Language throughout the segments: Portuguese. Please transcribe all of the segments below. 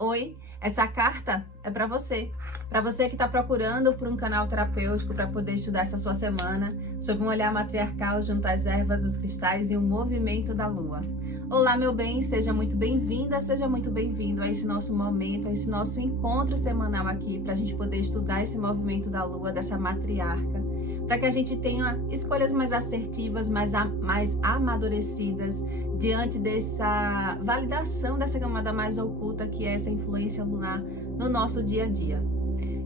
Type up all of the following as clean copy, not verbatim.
Oi, essa carta é para você que está procurando por um canal terapêutico para poder estudar essa sua semana sob um olhar matriarcal junto às ervas, os cristais e o movimento da lua. Olá, meu bem, seja muito bem-vinda, seja muito bem-vindo a esse nosso momento, a esse nosso encontro semanal aqui para a gente poder estudar esse movimento da lua, dessa matriarca, para que a gente tenha escolhas mais assertivas, mais amadurecidas, diante dessa validação dessa camada mais oculta que é essa influência lunar no nosso dia a dia.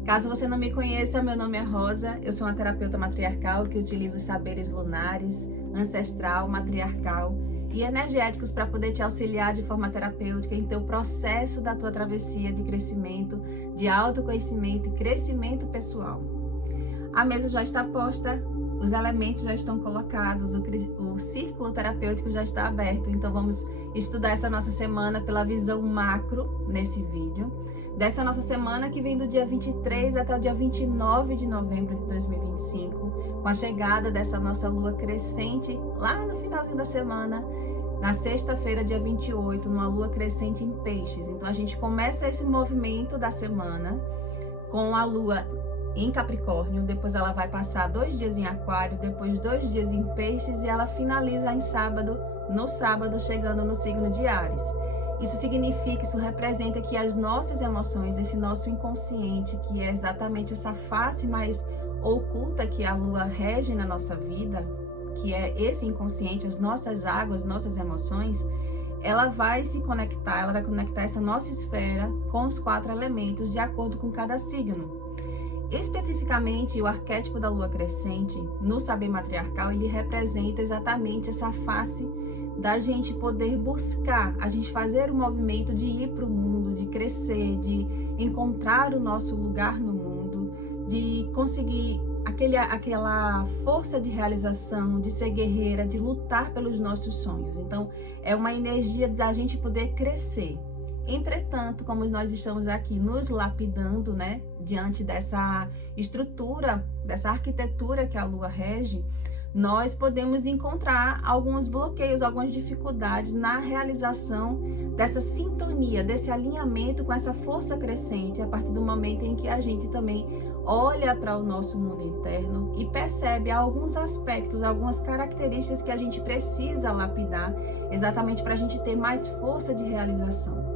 Caso você não me conheça, meu nome é Rosa, eu sou uma terapeuta matriarcal que utiliza os saberes lunares, ancestral, matriarcal e energéticos para poder te auxiliar de forma terapêutica em teu processo da tua travessia de crescimento, de autoconhecimento e crescimento pessoal. A mesa já está posta, os elementos já estão colocados, o círculo terapêutico já está aberto, então vamos estudar essa nossa semana pela visão macro nesse vídeo, dessa nossa semana que vem do dia 23 até o dia 29 de novembro de 2025, com a chegada dessa nossa lua crescente lá no finalzinho da semana, na sexta-feira, dia 28, numa lua crescente em peixes. Então a gente começa esse movimento da semana com a lua em Capricórnio, depois ela vai passar 2 dias em Aquário, depois 2 dias em Peixes e ela finaliza no sábado, chegando no signo de Áries. Isso significa, isso representa que as nossas emoções, esse nosso inconsciente, que é exatamente essa face mais oculta que a lua rege na nossa vida, que é esse inconsciente, as nossas águas, nossas emoções, ela vai se conectar, ela vai conectar essa nossa esfera com os 4 elementos de acordo com cada signo. Especificamente, o arquétipo da lua crescente, no saber matriarcal, ele representa exatamente essa face da gente poder buscar, a gente fazer o movimento de ir para o mundo, de crescer, de encontrar o nosso lugar no mundo, de conseguir aquela força de realização, de ser guerreira, de lutar pelos nossos sonhos. Então, é uma energia da gente poder crescer. Entretanto, como nós estamos aqui nos lapidando, né, diante dessa estrutura, dessa arquitetura que a lua rege, nós podemos encontrar alguns bloqueios, algumas dificuldades na realização dessa sintonia, desse alinhamento com essa força crescente, a partir do momento em que a gente também olha para o nosso mundo interno e percebe alguns aspectos, algumas características que a gente precisa lapidar, exatamente para a gente ter mais força de realização.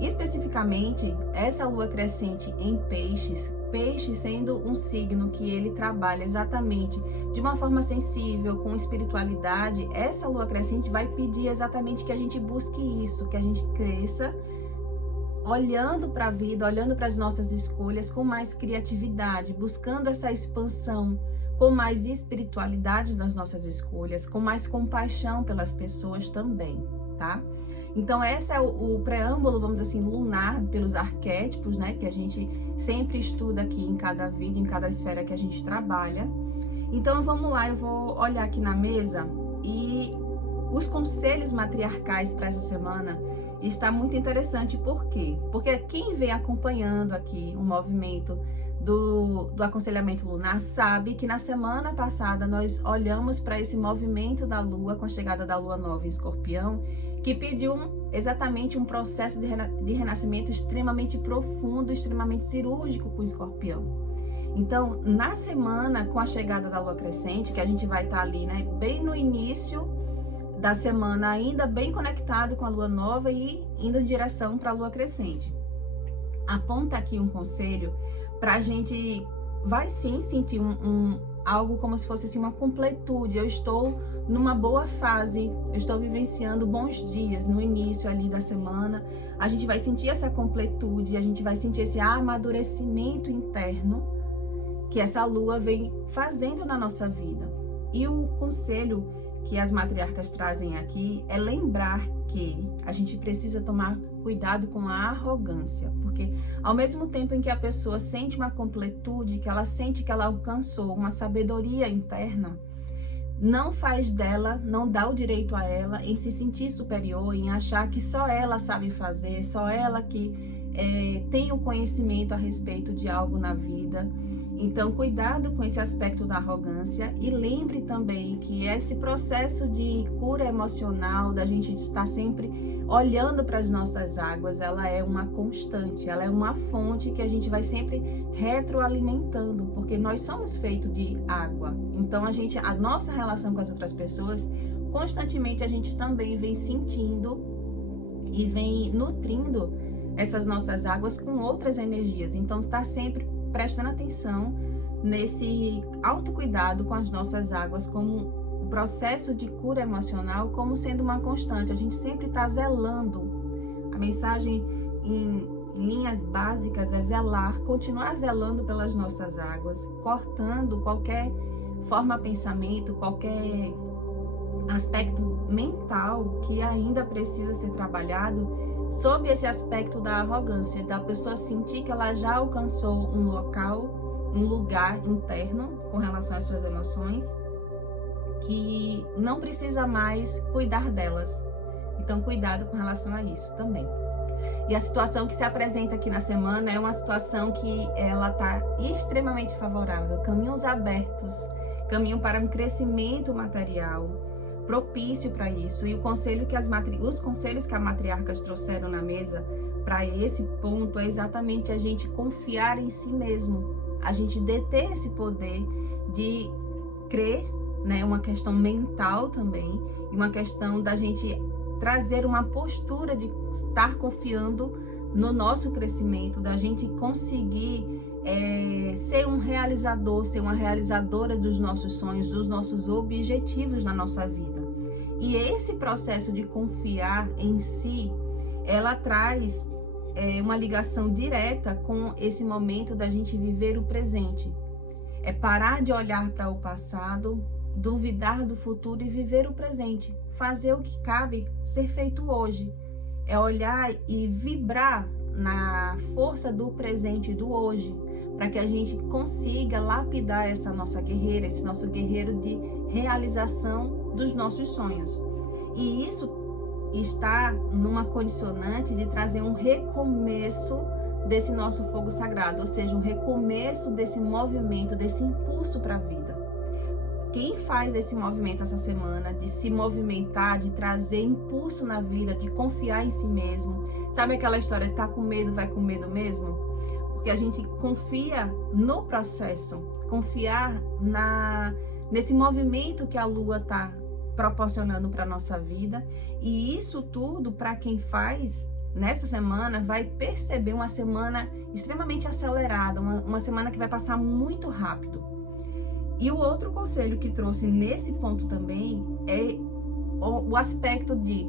Especificamente, essa lua crescente em peixes, peixe sendo um signo que ele trabalha exatamente de uma forma sensível, com espiritualidade, essa lua crescente vai pedir exatamente que a gente busque isso, que a gente cresça, olhando para a vida, olhando para as nossas escolhas com mais criatividade, buscando essa expansão, com mais espiritualidade nas nossas escolhas, com mais compaixão pelas pessoas também, tá? Então, esse é o preâmbulo, vamos dizer assim, lunar pelos arquétipos, né? Que a gente sempre estuda aqui em cada vídeo, em cada esfera que a gente trabalha. Então, vamos lá, eu vou olhar aqui na mesa e os conselhos matriarcais para essa semana está muito interessante. Por quê? Porque quem vem acompanhando aqui o movimento do aconselhamento lunar sabe que na semana passada nós olhamos para esse movimento da lua, com a chegada da lua nova em Escorpião, que pediu exatamente um processo de renascimento extremamente profundo, extremamente cirúrgico com o Escorpião. Então, na semana, com a chegada da lua crescente, que a gente vai estar ali, né, bem no início da semana, ainda bem conectado com a lua nova e indo em direção para a lua crescente. Aponta aqui um conselho para a gente, vai sim sentir algo como se fosse assim, uma completude. Eu estou numa boa fase, eu estou vivenciando bons dias no início ali da semana. A gente vai sentir essa completude, a gente vai sentir esse amadurecimento interno que essa lua vem fazendo na nossa vida. E o conselho que as matriarcas trazem aqui é lembrar que a gente precisa tomar cuidado com a arrogância, porque ao mesmo tempo em que a pessoa sente uma completude, que ela sente que ela alcançou uma sabedoria interna, não faz dela, não dá o direito a ela em se sentir superior, em achar que só ela sabe fazer, só ela que tem o conhecimento a respeito de algo na vida. Então, cuidado com esse aspecto da arrogância e lembre também que esse processo de cura emocional, da gente estar sempre olhando para as nossas águas, ela é uma constante, ela é uma fonte que a gente vai sempre retroalimentando, porque nós somos feitos de água. Então, a nossa relação com as outras pessoas, constantemente a gente também vem sentindo e vem nutrindo essas nossas águas com outras energias. Então, está sempre prestando atenção nesse autocuidado com as nossas águas, como o processo de cura emocional, como sendo uma constante. A gente sempre está zelando. A mensagem em linhas básicas é zelar, continuar zelando pelas nossas águas, cortando qualquer forma de pensamento, qualquer aspecto mental que ainda precisa ser trabalhado, sob esse aspecto da arrogância, da pessoa sentir que ela já alcançou um local, um lugar interno com relação às suas emoções, que não precisa mais cuidar delas. Então, cuidado com relação a isso também. E a situação que se apresenta aqui na semana é uma situação que ela está extremamente favorável, caminhos abertos, caminho para um crescimento material, propício para isso. E o conselho que os conselhos que as matriarcas trouxeram na mesa para esse ponto é exatamente a gente confiar em si mesmo, a gente deter esse poder de crer, né? Uma questão mental também, e uma questão da gente trazer uma postura de estar confiando no nosso crescimento, da gente conseguir ser um realizador, ser uma realizadora dos nossos sonhos, dos nossos objetivos na nossa vida. E esse processo de confiar em si, ela traz uma ligação direta com esse momento da gente viver o presente. É parar de olhar para o passado, duvidar do futuro e viver o presente. Fazer o que cabe ser feito hoje. É olhar e vibrar na força do presente e do hoje, para que a gente consiga lapidar essa nossa guerreira, esse nosso guerreiro de realização dos nossos sonhos. E isso está numa condicionante de trazer um recomeço desse nosso fogo sagrado, ou seja, um recomeço desse movimento, desse impulso para a vida. Quem faz esse movimento essa semana, de se movimentar, de trazer impulso na vida, de confiar em si mesmo, sabe aquela história de tá com medo, vai com medo mesmo? Porque a gente confia no processo, confiar nesse movimento que a Lua está proporcionando para a nossa vida. E isso tudo, para quem faz nessa semana, vai perceber uma semana extremamente acelerada, uma semana que vai passar muito rápido. E o outro conselho que trouxe nesse ponto também é o aspecto de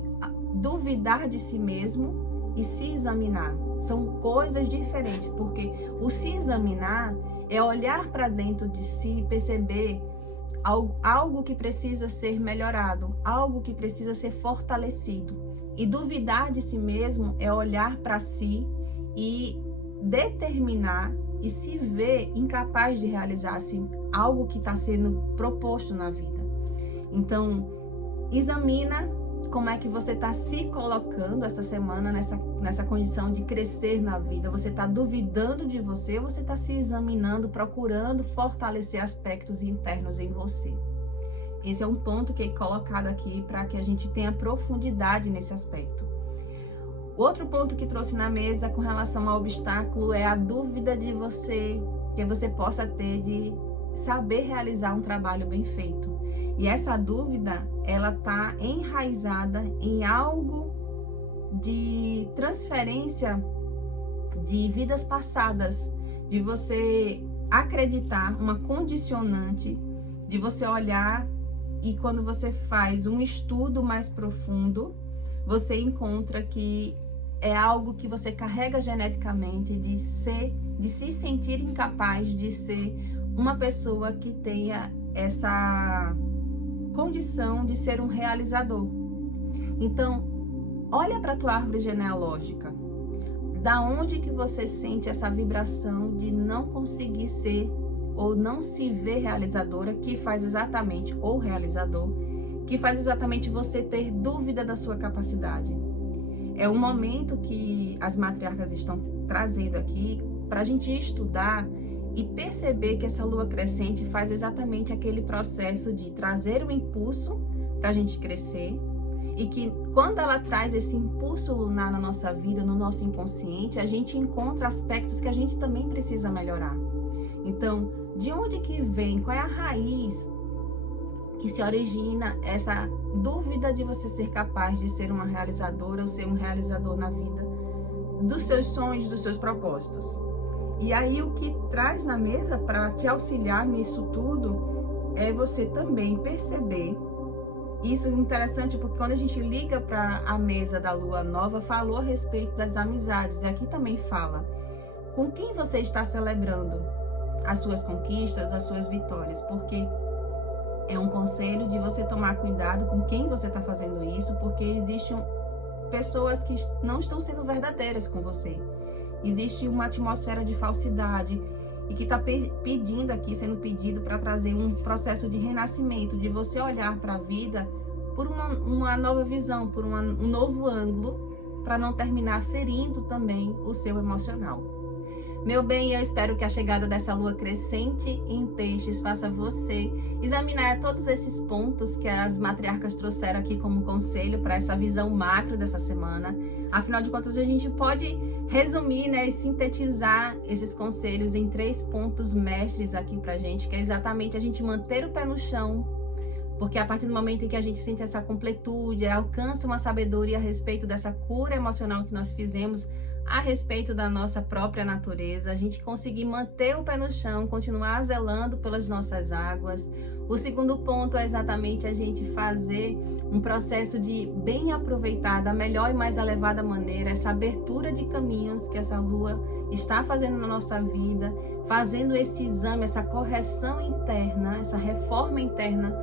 duvidar de si mesmo e se examinar. São coisas diferentes, porque o se examinar é olhar para dentro de si e perceber algo que precisa ser melhorado, algo que precisa ser fortalecido. E duvidar de si mesmo é olhar para si e determinar e se ver incapaz de realizar assim, algo que está sendo proposto na vida. Então, examina como é que você está se colocando essa semana nessa condição de crescer na vida. Você está duvidando de você, você está se examinando, procurando fortalecer aspectos internos em você. Esse é um ponto que é colocado aqui para que a gente tenha profundidade nesse aspecto. Outro ponto que trouxe na mesa com relação ao obstáculo é a dúvida de você, que você possa ter de saber realizar um trabalho bem feito. E essa dúvida, ela está enraizada em algo de transferência de vidas passadas, de você acreditar, uma condicionante, de você olhar e quando você faz um estudo mais profundo, você encontra que é algo que você carrega geneticamente de se sentir incapaz de ser uma pessoa que tenha essa condição de ser um realizador. Então, olha para a tua árvore genealógica. Da onde que você sente essa vibração de não conseguir ser ou não se ver realizadora, que faz exatamente, ou realizador, que faz exatamente você ter dúvida da sua capacidade. É um momento que as matriarcas estão trazendo aqui para a gente estudar e perceber que essa lua crescente faz exatamente aquele processo de trazer um impulso para a gente crescer, e que quando ela traz esse impulso lunar na nossa vida, no nosso inconsciente, a gente encontra aspectos que a gente também precisa melhorar. Então, de onde que vem, qual é a raiz que se origina essa dúvida de você ser capaz de ser uma realizadora ou ser um realizador na vida, dos seus sonhos, dos seus propósitos? E aí o que traz na mesa para te auxiliar nisso tudo é você também perceber. Isso é interessante porque quando a gente liga para a mesa da lua nova, falou a respeito das amizades, e aqui também fala com quem você está celebrando as suas conquistas, as suas vitórias, porque é um conselho de você tomar cuidado com quem você está fazendo isso, porque existem pessoas que não estão sendo verdadeiras com você. Existe uma atmosfera de falsidade e que está pedindo aqui, sendo pedido para trazer um processo de renascimento, de você olhar para a vida por uma nova visão, por um novo ângulo, para não terminar ferindo também o seu emocional. Meu bem, eu espero que a chegada dessa lua crescente em peixes faça você examinar todos esses pontos que as matriarcas trouxeram aqui como conselho para essa visão macro dessa semana. Afinal de contas, a gente pode resumir, né, e sintetizar esses conselhos em 3 pontos mestres aqui pra gente, que é exatamente a gente manter o pé no chão, porque a partir do momento em que a gente sente essa completude, alcança uma sabedoria a respeito dessa cura emocional que nós fizemos, a respeito da nossa própria natureza, a gente conseguir manter o pé no chão, continuar zelando pelas nossas águas. O segundo ponto é exatamente a gente fazer um processo de bem aproveitar da melhor e mais elevada maneira essa abertura de caminhos que essa lua está fazendo na nossa vida, fazendo esse exame, essa correção interna, essa reforma interna,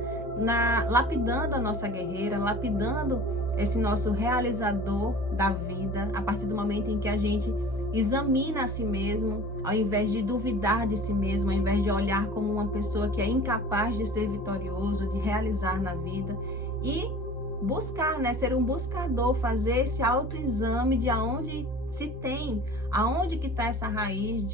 lapidando a nossa guerreira, lapidando esse nosso realizador da vida, a partir do momento em que a gente examina a si mesmo, ao invés de duvidar de si mesmo, ao invés de olhar como uma pessoa que é incapaz de ser vitorioso, de realizar na vida, e buscar, né, ser um buscador, fazer esse autoexame de aonde se tem, aonde que está essa raiz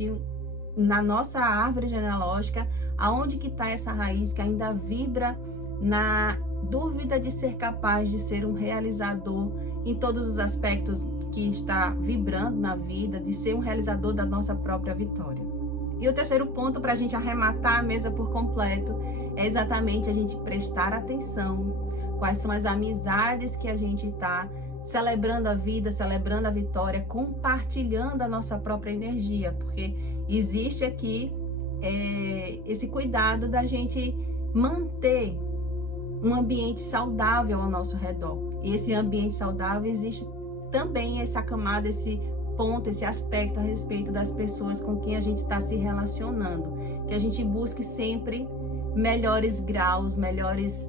na nossa árvore genealógica, aonde que está essa raiz que ainda vibra na dúvida de ser capaz de ser um realizador em todos os aspectos que está vibrando na vida, de ser um realizador da nossa própria vitória. E o terceiro ponto para a gente arrematar a mesa por completo é exatamente a gente prestar atenção quais são as amizades que a gente está celebrando a vida, celebrando a vitória, compartilhando a nossa própria energia, porque existe aqui esse cuidado da gente manter um ambiente saudável ao nosso redor. E esse ambiente saudável existe também essa camada, esse ponto, esse aspecto a respeito das pessoas com quem a gente está se relacionando. Que a gente busque sempre melhores graus, melhores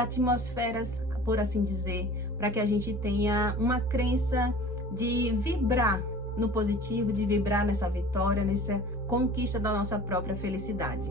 atmosferas, por assim dizer, para que a gente tenha uma crença de vibrar no positivo, de vibrar nessa vitória, nessa conquista da nossa própria felicidade.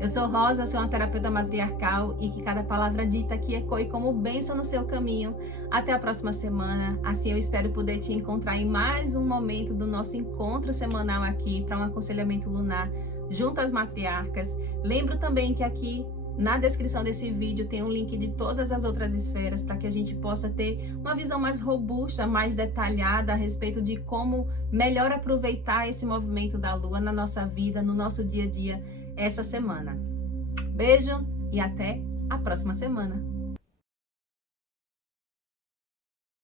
Eu sou Rosa, sou uma terapeuta matriarcal e que cada palavra dita aqui ecoe como bênção no seu caminho. Até a próxima semana. Assim eu espero poder te encontrar em mais um momento do nosso encontro semanal aqui para um aconselhamento lunar junto às matriarcas. Lembro também que aqui na descrição desse vídeo tem um link de todas as outras esferas para que a gente possa ter uma visão mais robusta, mais detalhada a respeito de como melhor aproveitar esse movimento da Lua na nossa vida, no nosso dia a dia essa semana. Beijo e até a próxima semana.